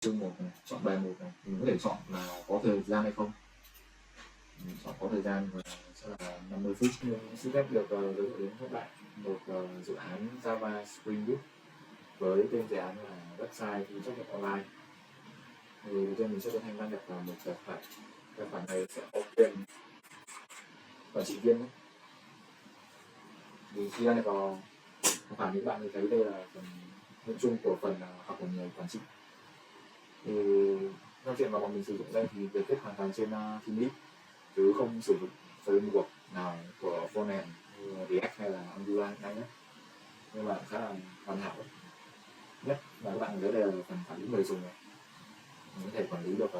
chương 1 này, chọn bài 1 này, mình có thể chọn là có thời gian hay không. Mình chọn có thời gian và sẽ là 50 phút. Mình xin phép được giới thiệu đến các bạn một dự án Java Spring Boot với tên dự án là website thi trắc nghiệm online. Thì đầu tiên mình sẽ tiến hành đăng nhập vào một tài khoản. Tài khoản này sẽ có quyền quản trị viên nhé. Thì khi đăng nhập vào tài khoản thì bạn thấy đây là phần nội dung của phần học của người quản trị. Thì câu chuyện mà bọn mình sử dụng đây thì được viết hoàn toàn trên Teamlit, chứ không sử dụng framework nào của frontend như React hay là Angular này nhé. Nhưng mà khá là hoàn hảo nhất là các bạn thấy đây là phần quản lý người dùng này. Mình có thể quản lý được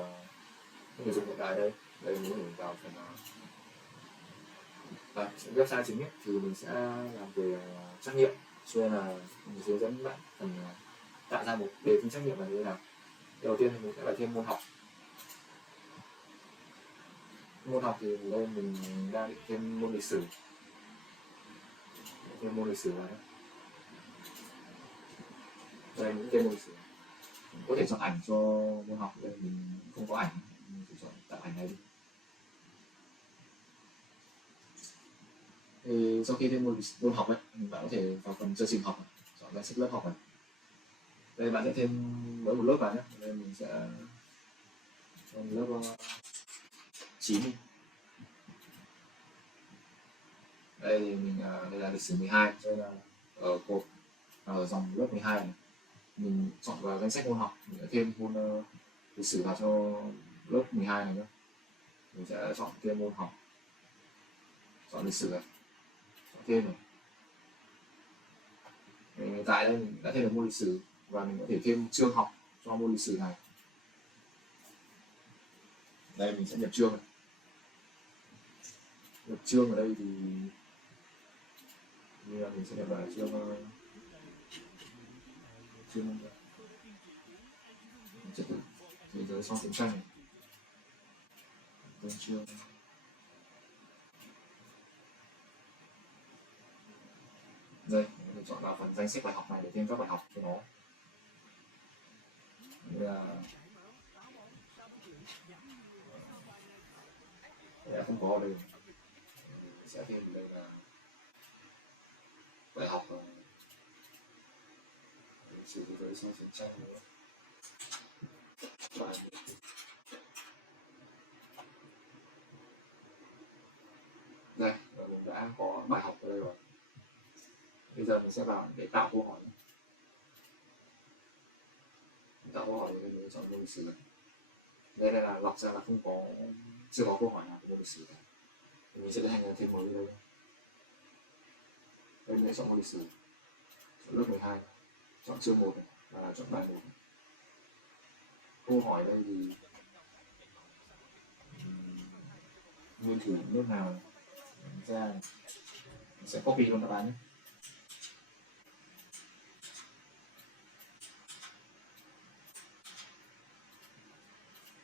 người dùng hiện tại đây. Đây mình có thể vào phần website chính ấy, thì mình sẽ làm về trắc nghiệm, cho nên là mình sẽ hướng dẫn bạn phần tạo ra một đề thi trắc nghiệm là như thế nào. Đầu tiên thì mình sẽ phải thêm môn học. Môn học thì đây mình đang định thêm môn lịch sử. Thêm môn lịch sử vào đấy. Đây mình thêm môn lịch sử. Mình có thể chọn ảnh cho môn học. Đây mình không có ảnh, mình sẽ chọn tạo ảnh này đi. Thì sau khi thêm môn học ấy, bạn có thể vào phần chương trình học này, chọn danh sách lớp học này. Đây bạn sẽ thêm mỗi một lớp vào nhé. Đây mình sẽ lớp 9 đi. Đây thì mình đây là lịch sử 12, cho nên là ở cột ở dòng lớp 12 này mình chọn vào danh sách môn học, mình sẽ thêm môn lịch sử vào cho lớp 12 này nữa. Mình sẽ chọn thêm môn học, chọn lịch sử này, chọn thêm này. Hiện tại đây mình đã thêm được môn lịch sử và mình có thể thêm chương học cho môn lịch sử này. Đây mình sẽ nhập chương này. Nhập chương ở đây thì như là mình sẽ nhập vào chương trật tự thế giới sau chiến tranh này. Tên chương đây mình có thể chọn vào phần danh sách bài học này để thêm các bài học cho nó. Đây là không có ở đây, sẽ thêm đây là bài học lịch sử thế giới sau chiến tranh nữa. Đây mình đã có bài học ở đây rồi. Bây giờ mình sẽ vào để tạo câu hỏi. Tạo câu hỏi thì mình chọn môn lịch sử. Đây là lọc ra là chưa có câu hỏi nào của môn lịch sử cả. Mình sẽ tiến hành thêm mới đây. Đây mình sẽ chọn môn lịch sử, chọn lớp 12, chọn chương 1 và chọn bài 1. Câu hỏi đây thì nguyên thủ nước nào ra, mình sẽ copy luôn đáp án nhé.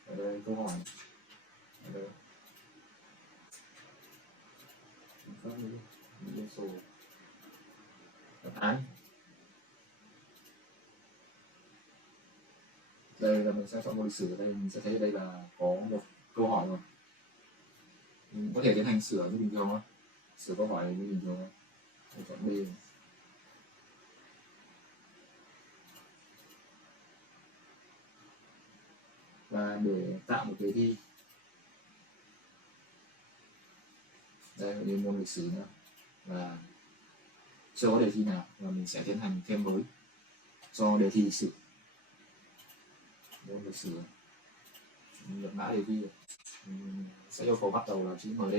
Ở đây câu hỏi ở đây Liên Xô đáp án. Đây là mình sẽ chọn môn lịch sử. Ở đây mình sẽ thấy đây là có một câu hỏi rồi, mình có thể tiến hành sửa như bình thường thôi, sửa câu hỏi như bình thường thôi. Mình chọn B này. Và để tạo một đề thi, đây là môn lịch sử nữa và chưa có đề thi nào, và mình sẽ tiến hành thêm mới cho đề thi lịch sử. Môn lịch sử nhập mã đề thi sẽ yêu cầu bắt đầu là chữ MD.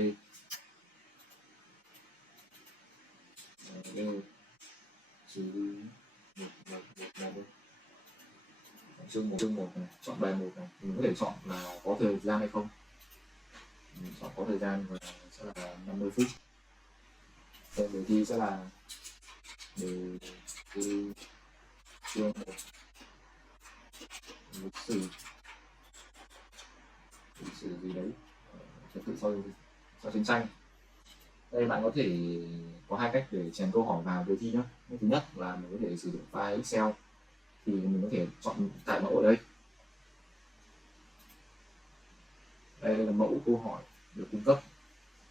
Đây chữ chương 1 này, chọn bài 1 này, mình có thể chọn là có thời gian hay không. Mình chọn có thời gian và sẽ là 50 phút. Tên đề thi sẽ là đề thi chương 1 lịch sử gì đấy, trật tự sau chiến tranh. Đây bạn có thể có hai cách để chèn câu hỏi vào đề thi nhé. Thứ nhất là mình có thể sử dụng file Excel, thì mình có thể chọn tải mẫu ở đây câu hỏi được cung cấp,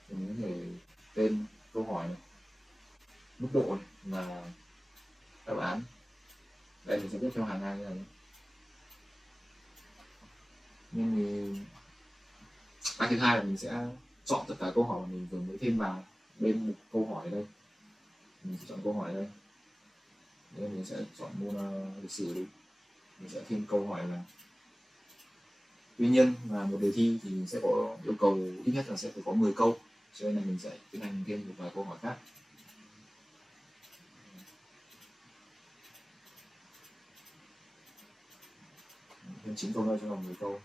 mình có thể tên câu hỏi này, mức độ này, và đáp án. Đây mình sẽ viết theo hàng ngang như này. Nhưng thì cách thứ hai là mình sẽ chọn tất cả câu hỏi mà mình vừa mới thêm vào bên một câu hỏi đây. Mình sẽ chọn câu hỏi đây. Đây mình sẽ chọn môn lịch sử đi. Mình sẽ thêm câu hỏi là tuy nhiên là một đề thi thì mình sẽ có yêu cầu ít nhất là sẽ phải có 10 câu, cho nên là mình sẽ tiến hành thêm một vài câu hỏi khác. Thêm 9 câu nữa cho bằng 10 câu.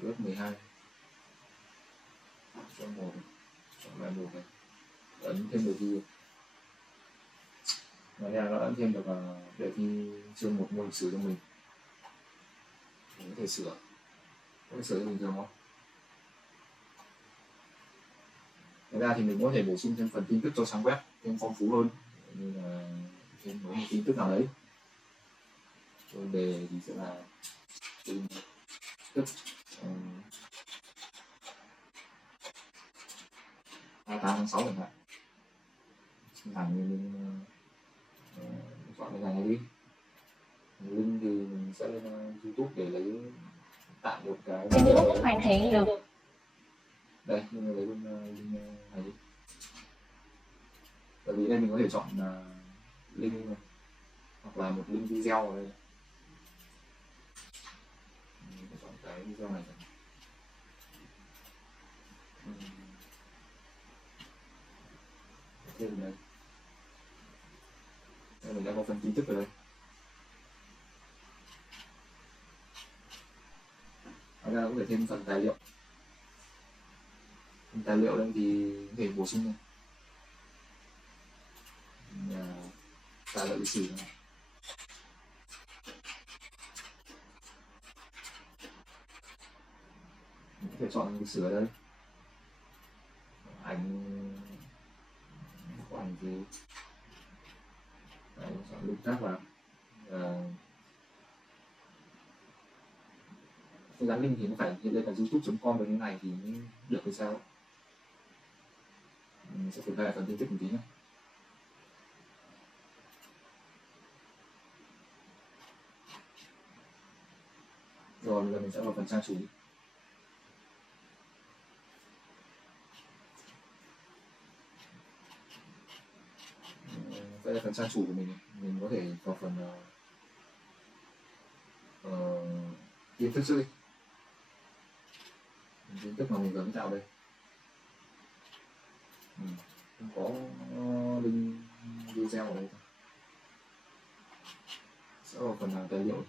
Lớp 12 chọn lại một này, ấn thêm đề thi. Ngoài ra nó ấn thêm được đề thi chương 1 môn lịch sử cho mình có thể sửa. Có thể sửa cho bình thường không? Ngoài ra thì mình có thể bổ sung thêm phần tin tức cho trang web thêm phong phú hơn, như là thêm một tin tức nào đấy. Rồi đề thì sẽ là tin tức 28/6 chẳng hạn. Thẳng mình chọn cái này đi. Link thì mình sẽ lên YouTube để lấy tạo một cái Facebook hoàn thiện được. đây, mình lấy link này đi. Bởi vì đây mình có thể chọn link này, hoặc là một link video ở đây. Mình sẽ chọn cái video này chẳng hạn. Thêm đây. Đây mình đã có phần tin tức ở đây. Ngoài ra có thể thêm phần tài liệu. Phần tài liệu đây thì có thể bổ sung này. Tài liệu lịch sử này. Mình có thể chọn lịch sử ở đây. Ảnh có ảnh gì đấy, chọn link khác vào. Cái dán link thì nó phải hiện lên là youtube.com với cái này thì mới được hay sao. Mình sẽ thử lại phần tin tức một tí nhé. Rồi bây giờ mình sẽ vào phần trang chủ. Đây là phần trang chủ của mình. Mình có thể vào phần tin tức trước đi. Tin tức mà mình vừa mới tạo đây. Không có link video ở đây. Sẽ vào phần tài liệu.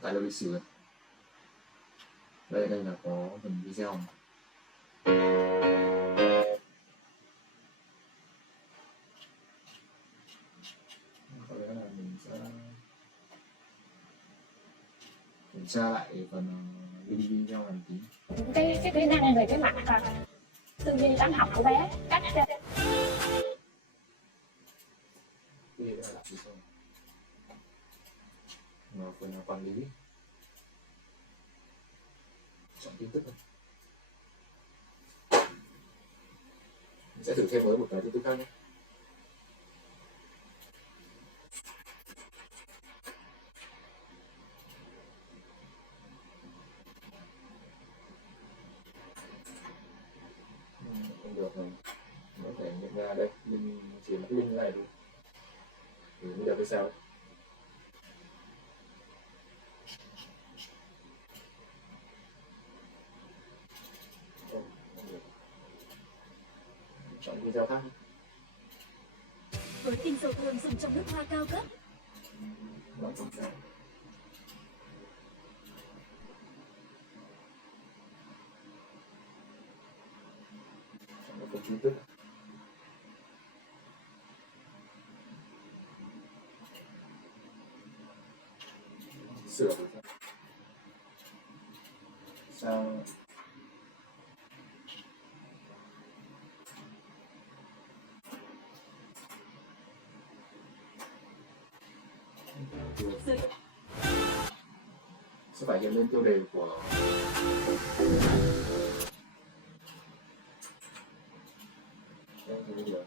Tài liệu lịch sử này. Đây là có phần video này. Có lẽ là mình sẽ kiểm tra lại phần link video này một tí. Cái kỹ năng về cái mặt tư duy toán học của bé, cách Đây là làm gì không? Phần quản lý, chọn tin tức này. Mình sẽ thử thêm với một cái tin tức khác nhé. Không được rồi, có thể nhận ra đây, mình chỉ mất link này thôi thì mới được hay sao ấy. Không được. Chọn video khác đi. Với tinh dầu thường dùng trong nước hoa cao cấp. Chọn quảng cáo. Chọn một phần tin tức. Sửa rồi sao? sẽ phải hiện lên tiêu đề của đây thì bây giờ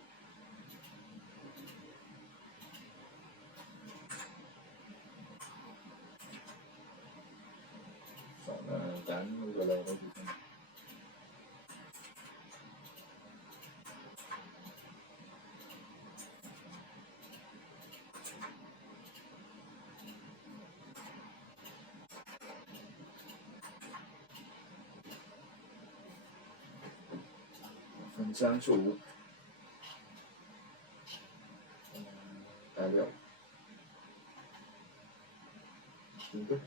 chọn dán URL đây thì phần trang chủ tài liệu tin tức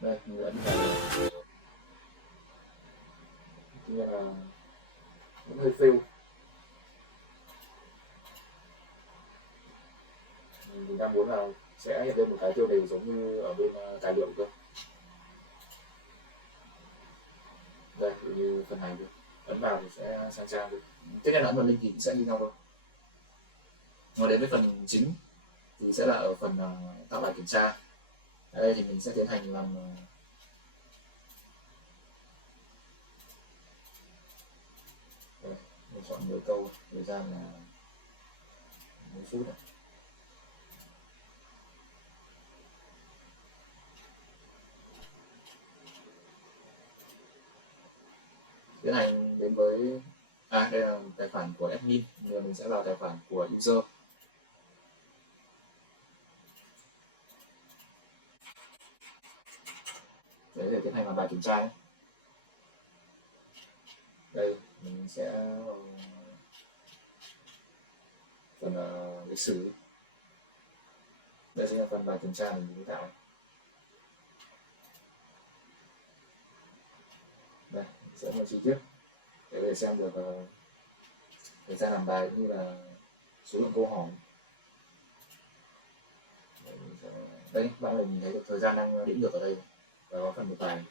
đây mình ấn tài liệu thì là cũng hơi fail. Mình đang muốn là sẽ hiện lên một cái tiêu đề giống như ở bên tài liệu cơ. Đây ví như phần này được ấn vào thì sẽ sang trang được. Tất nhiên là ấn vào link thì sẽ như nhau thôi. Ngoài đến với phần chính thì sẽ là ở phần tạo bài kiểm tra. Ở đây thì mình sẽ tiến hành làm đây, mình chọn 10 câu, thời gian là 4 phút này. Tiến hành đến với đây là tài khoản của admin, giờ mình sẽ vào tài khoản của user. Để tiến hành làm bài kiểm tra ấy. Đây mình sẽ phần lịch sử, đây chính là phần bài kiểm tra mình mới tạo. Đây sẽ một chi tiết để có thể xem được thời gian làm bài cũng như là số lượng câu hỏi. Đây bạn mình thấy được thời gian đang đếm được ở đây và có phần một bài.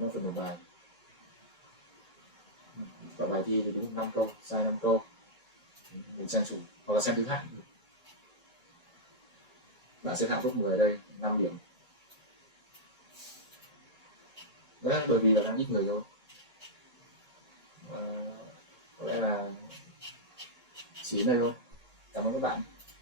Nó phần một bài. Và bài thi thì đúng 5 câu, sai 5 câu. Mình xem chủ hoặc là xem thứ hạng. Bạn xếp hạng top 10 ở đây 5 điểm. Đấy, bởi vì là đang ít người thôi. Có lẽ là chỉ đến đây thôi. Cảm ơn các bạn.